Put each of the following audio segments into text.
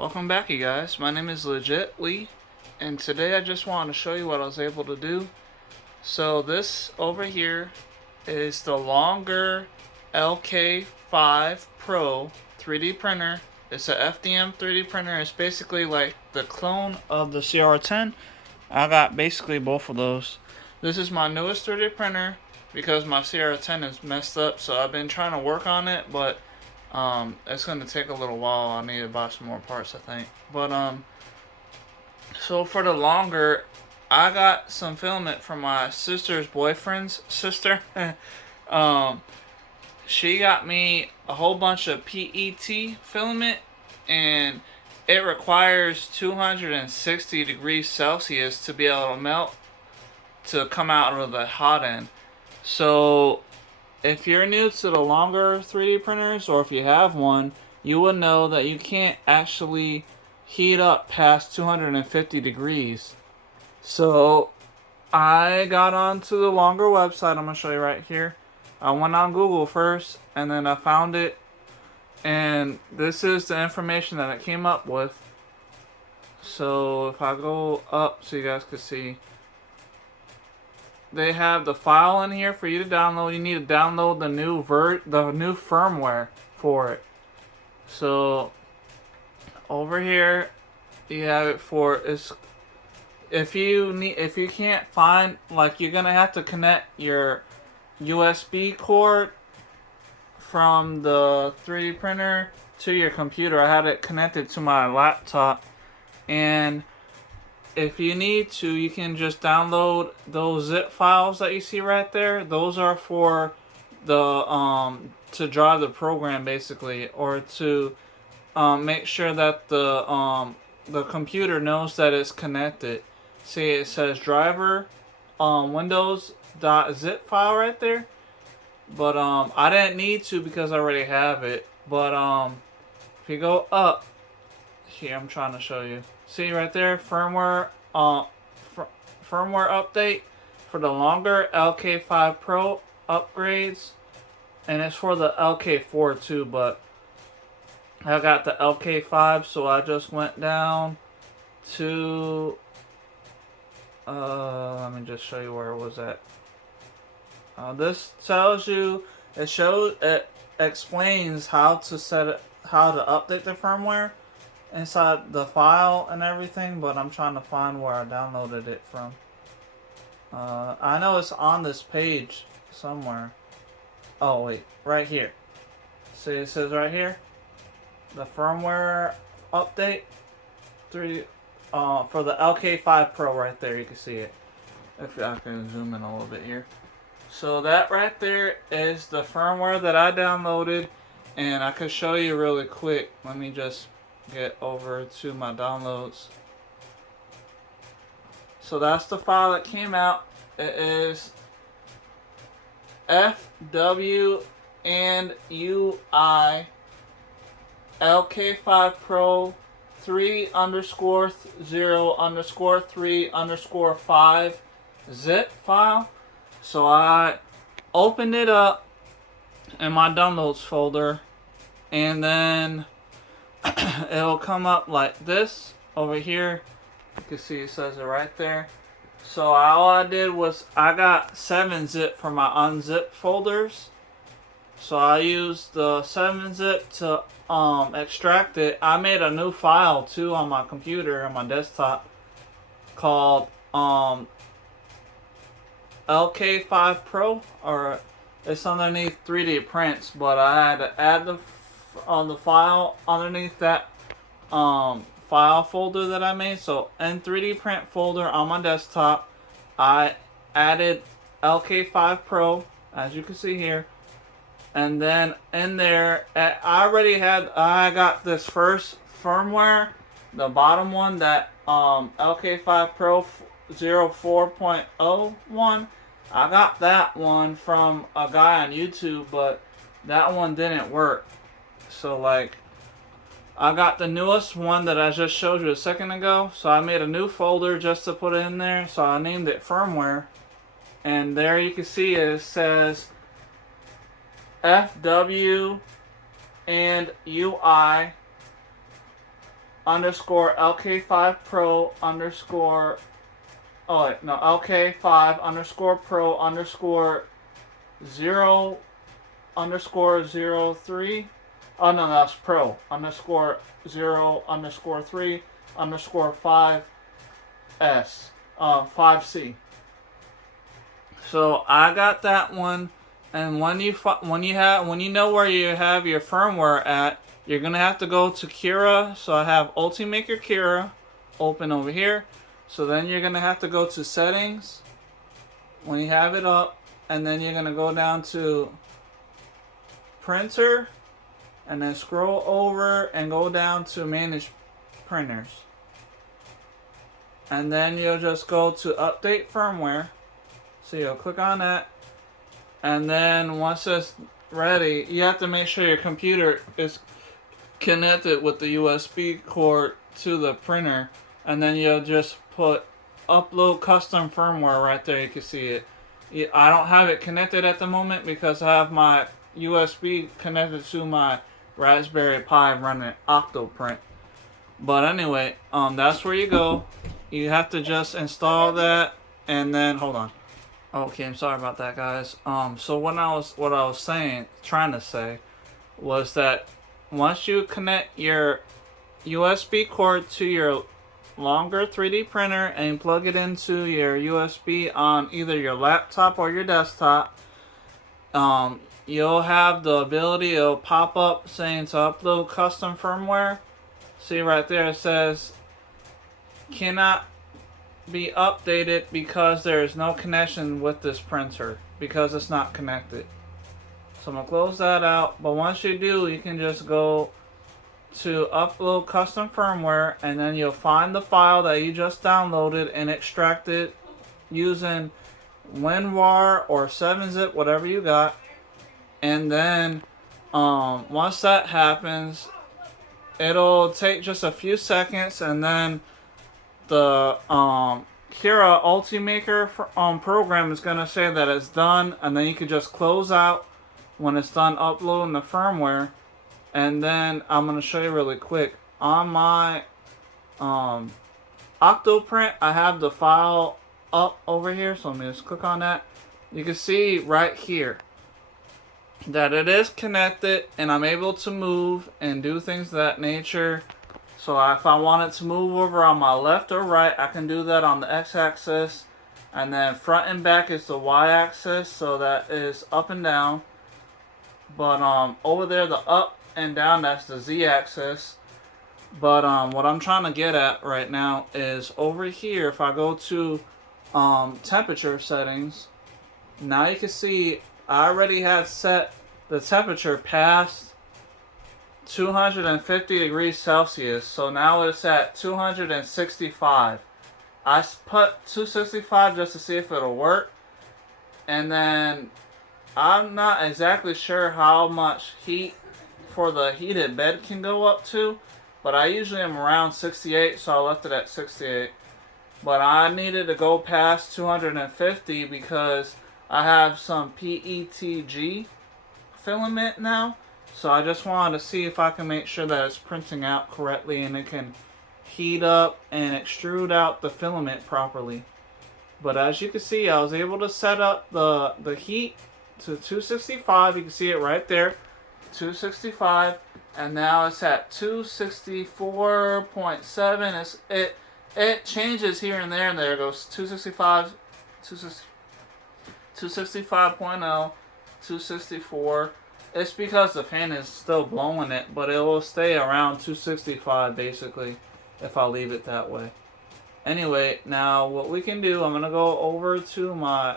Welcome back, you guys. My name is Legit Lee, and today I just wanted to show you what I was able to do. So this over here is the longer lk5 Pro 3D printer. It's a FDM 3D printer. It's basically like the clone of the CR10. I got basically both of those. This is my newest 3D printer because my CR10 is messed up, so I've been trying to work on it, but it's gonna take a little while. I need to buy some more parts, I think. But so for the longer, I got some filament from my sister's boyfriend's sister. She got me a whole bunch of PET filament, and it requires 260 degrees Celsius to be able to melt to come out of the hot end. So if you're new to the longer 3D printers, or if you have one, you will know that you can't actually heat up past 250 degrees. So I got onto the longer website. I'm going to show you right here. I went on Google first, and then I found it, and this is the information that it came up with. So if I go up so you guys can see, they have the file in here for you to download. You need to download the new firmware for it. So over here you have it for if you can't find, like, you're gonna have to connect your USB cord from the 3D printer to your computer. I had it connected to my laptop, and if you need to, you can just download those zip files that you see right there. Those are for the to drive the program, basically, or to make sure that the computer knows that it's connected. See, it says driver windows.zip file right there. But I didn't need to because I already have it. But if you go up here, I'm trying to show you. See right there, firmware update for the longer lk5 Pro upgrades, and it's for the lk4 too, but I got the lk5, so I just went down to let me just show you where it was at. This tells you, it explains how to update the firmware inside the file and everything, but I'm trying to find where I downloaded it from. I know it's on this page somewhere. Oh wait, right here. See, it says right here, the firmware update 3 for the lk5 Pro right there. You can see it. If I can zoom in a little bit here. So that right there is the firmware that I downloaded, and I could show you really quick. Let me just get over to my downloads. So that's the file that came out. It is FW and UI lk5 Pro 3_0_3_5 zip file. So I opened it up in my downloads folder, and then it'll come up like this over here. You can see it says it right there. So all I did was I got 7-zip for my unzip folders. So I used the 7-zip to extract it. I made a new file too on my computer, on my desktop, called lk5 Pro, or it's underneath 3D prints, but I had to add the file underneath that file folder that I made. So in 3D print folder on my desktop, I added lk5 Pro, as you can see here, and then in there I got this first firmware, the bottom one, that lk5 Pro 04.01. I got that one from a guy on YouTube, but that one didn't work. So like, I got the newest one that I just showed you a second ago. So I made a new folder just to put it in there. So I named it firmware, and there you can see it says FW and UI underscore lk5 pro underscore, oh wait, no, lk5 underscore pro underscore 0 underscore 03. Oh no, that's pro underscore 0 underscore 3 underscore 5s 5c. So I got that one, and when you know where you have your firmware at, you're gonna have to go to Kira. So I have Ultimaker Kira open over here. So then you're gonna have to go to settings when you have it up, and then you're gonna go down to printer, and then scroll over and go down to manage printers, and then you'll just go to update firmware. So you'll click on that, and then once it's ready, you have to make sure your computer is connected with the USB cord to the printer, and then you'll just put upload custom firmware right there. You can see it. I don't have it connected at the moment because I have my USB connected to my Raspberry Pi running Octoprint. But anyway, that's where you go. You have to just install that, and then hold on. Okay, I'm sorry about that, guys. So what I was trying to say, was that once you connect your USB cord to your longer 3D printer and plug it into your USB on either your laptop or your desktop, you'll have the ability, it'll pop up saying to upload custom firmware. See right there, it says cannot be updated because there is no connection with this printer because it's not connected. So I'm gonna close that out, but once you do, you can just go to upload custom firmware, and then you'll find the file that you just downloaded and extract it using WinRAR or 7-zip, whatever you got. And then once that happens, it'll take just a few seconds, and then the Kira Ultimaker program is gonna say that it's done, and then you can just close out when it's done uploading the firmware. And then I'm gonna show you really quick on my Octoprint. I have the file up over here, so let me just click on that. You can see right here that it is connected, and I'm able to move and do things of that nature. So if I wanted to move over on my left or right, I can do that on the x-axis, and then front and back is the y-axis, so that is up and down. But over there, the up and down, that's the z-axis. But what I'm trying to get at right now is over here, if I go to temperature settings, now you can see I already have set the temperature past 250 degrees Celsius, so now it's at 265. I put 265 just to see if it'll work, and then I'm not exactly sure how much heat for the heated bed can go up to, but I usually am around 68, so I left it at 68. But I needed to go past 250 because I have some PETG filament now. So I just wanted to see if I can make sure that it's printing out correctly and it can heat up and extrude out the filament properly. But as you can see, I was able to set up the heat to 265. You can see it right there, 265, and now it's at 264.7. It changes here and there, and there it goes 265, 265.0, 264. It's because the fan is still blowing it, but it will stay around 265 basically if I leave it that way. Anyway, now what we can do, I'm gonna go over to my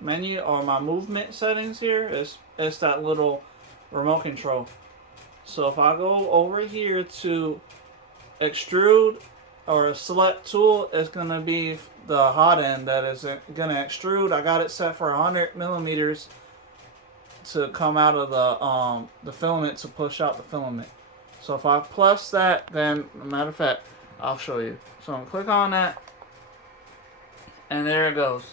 menu or my movement settings here. It's that little remote control. So if I go over here to extrude or select tool, it's gonna be the hot end that is gonna extrude. I got it set for 100 millimeters to come out of the filament, to push out the filament. So if I plus that, then matter of fact, I'll show you. So I'm gonna click on that, and there it goes.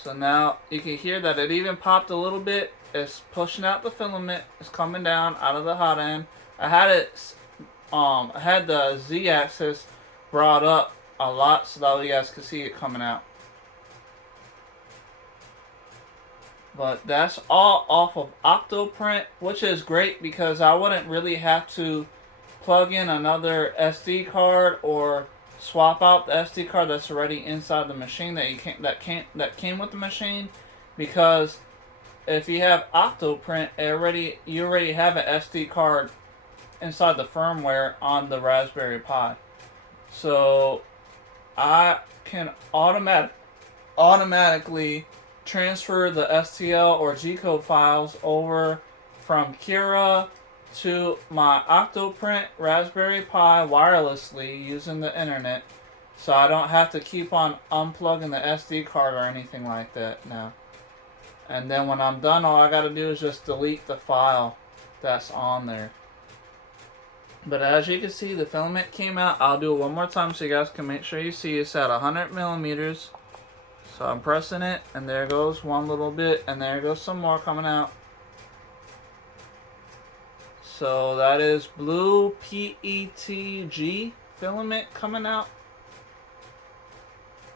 So now you can hear that it even popped a little bit. It's pushing out the filament. It's coming down out of the hot end. I had it I had the Z-axis brought up a lot so that you guys could see it coming out. But that's all off of Octoprint, which is great because I wouldn't really have to plug in another SD card or swap out the SD card that's already inside the machine that came with the machine, because if you have Octoprint, you already have an SD card inside the firmware on the Raspberry Pi. So I can automatically transfer the STL or G-code files over from Kira to my Octoprint Raspberry Pi wirelessly using the internet, so I don't have to keep on unplugging the SD card or anything like that now. And then when I'm done, all I gotta do is just delete the file that's on there. But as you can see, the filament came out. I'll do it one more time so you guys can make sure you see it's at 100 millimeters. So I'm pressing it, and there goes one little bit, and there goes some more coming out. So that is blue PETG filament coming out.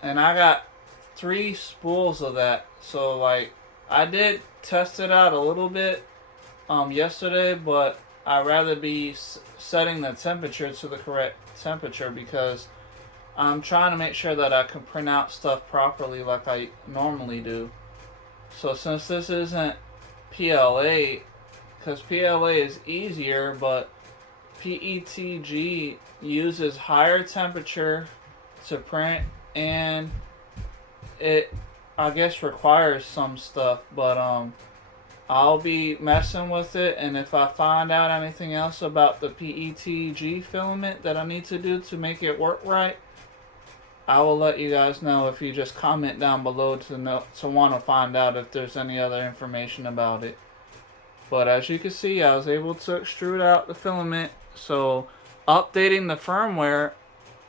And I got 3 spools of that. So like, I did test it out a little bit yesterday, but I'd rather be setting the temperature to the correct temperature because I'm trying to make sure that I can print out stuff properly like I normally do. So since this isn't PLA, because PLA is easier, but PETG uses higher temperature to print, and it, I guess, requires some stuff, but I'll be messing with it, and if I find out anything else about the PETG filament that I need to do to make it work right, I will let you guys know if you just comment down below to want to find out if there's any other information about it. But as you can see, I was able to extrude out the filament, so updating the firmware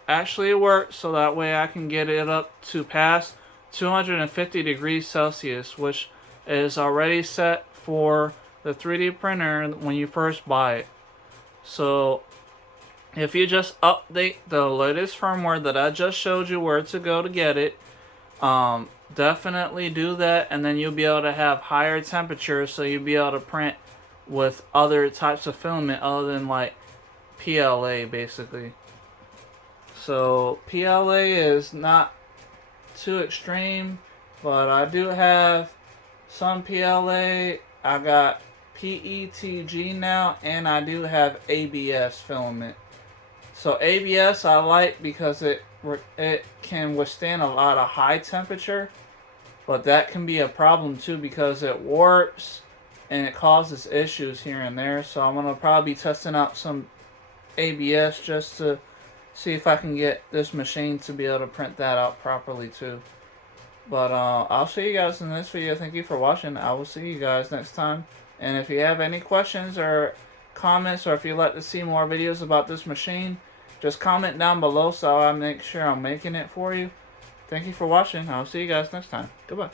actually works, so that way I can get it up to past 250 degrees Celsius, which is already set for the 3D printer when you first buy it. So if you just update the latest firmware that I just showed you where to go to get it, definitely do that, and then you'll be able to have higher temperatures, so you'll be able to print with other types of filament other than like PLA basically. So PLA is not too extreme, but I do have some PLA. I got PETG now, and I do have ABS filament. So ABS I like because it can withstand a lot of high temperature, but that can be a problem too because it warps and it causes issues here and there. So I'm going to probably be testing out some ABS just to see if I can get this machine to be able to print that out properly too. But I'll see you guys in this video. Thank you for watching. I will see you guys next time. And if you have any questions or comments, or if you'd like to see more videos about this machine, just comment down below so I make sure I'm making it for you. Thank you for watching. I'll see you guys next time. Goodbye.